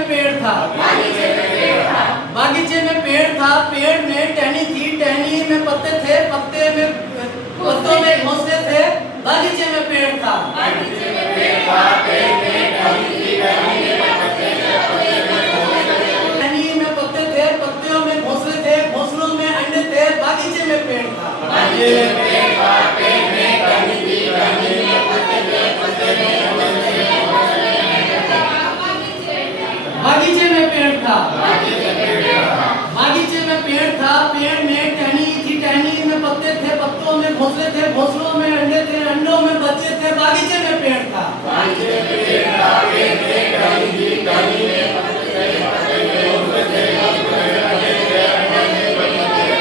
में पेड़ था, बागीचे में पेड़ था, पेड़ में टहनी थी, टहनी में पत्ते थे, पत्तों में घोंसले थे, बागीचे में पेड़ था, टहनी में पत्ते थे, पत्तियों में घोंसले थे, घोंसलों में अंडे थे, बागीचे में पेड़ था, बागीचे में पेड़ था, बागीचे में पेड़ था, पेड़ में टहनी थी, टहनी में पत्ते थे, पत्तों में घोंसले थे, घोंसलों में अंडे थे, अंडों में बच्चे थे, बागीचे में पेड़ था, बागीचे में पेड़ था, पेड़ में टहनी थी, टहनी में पत्ते थे, पत्ते में घोंसले थे, घोंसलों में अंडे थे, अंडों में बच्चे थे,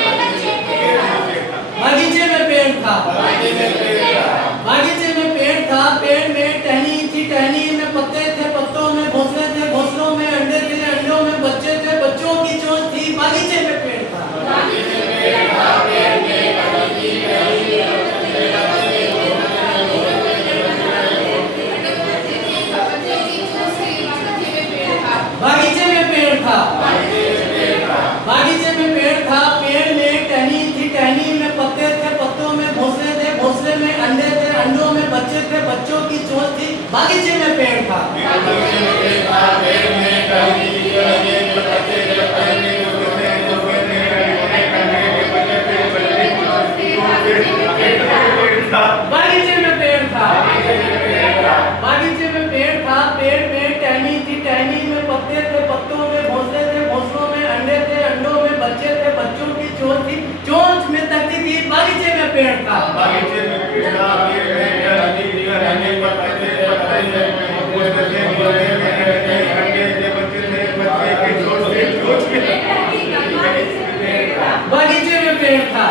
बागीचे में पेड़ था, बागीचे में पेड़ था, पेड़ में टहनी थी, टहनी में पत्ते थे, पत्तों में घोंसले थे, घोंसलों में अंडे थे, अंडों में बच्चे थे, बच्चों की चोंच थी, बागीचे में पेड़ था, बागीचे में पेड़ था, पेड़ में टहनी थी, टहनी में पत्ते थे, बागीचे में पेड़ था, बागीचे में पेड़ था, पेड़ में टहनी थी, टहनी में पत्ते थे, पत्तों में घोंसले थे, घोंसले में अंडे थे, अंडों में बच्चे थे, बच्चों की चोंच थी, बागीचे में पेड़ था, बागीचे में पेड़ था, पेड़ में टहनी थी, टहनी में पत्ते थे, पत्ते में घोंसले थे, घोंसले में अंडे थे, बागीचे में पेड़ था, बागीचे में पेड़ था, पेड़ में टहनी थी, टहनी में पत्ते थे, पत्तों में घोंसले थे, घोंसलों में अंडे थे, अंडों में बच्चे थे, बच्चों की चोंच थी, चोंच में तकती थी, बागीचे में पेड़ था, बागीचे में पेड़ था, पेड़ में टहनी थी, टहनी में पत्ते थे, पत्ते में घोंसले थे, घोंसले में अंडे थे, बच्चे थे, बच्चे की चोंच थी, चोंच में बागीचे में पेड़ था,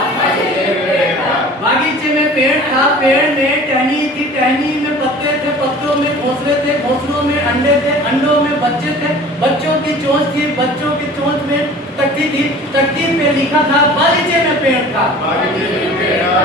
बागीचे में पेड़ था, पेड़ में टहनी थी, टहनी में पत्ते थे, पत्तों में घोंसले थे, घोंसलों में अंडे थे, अंडों में बच्चे थे, बच्चों की चोंच थी, बच्चों की चोंच में तख्ती थी, तख्ती पे लिखा था, बागीचे में पेड़ था, बागीचे में पेड़ था,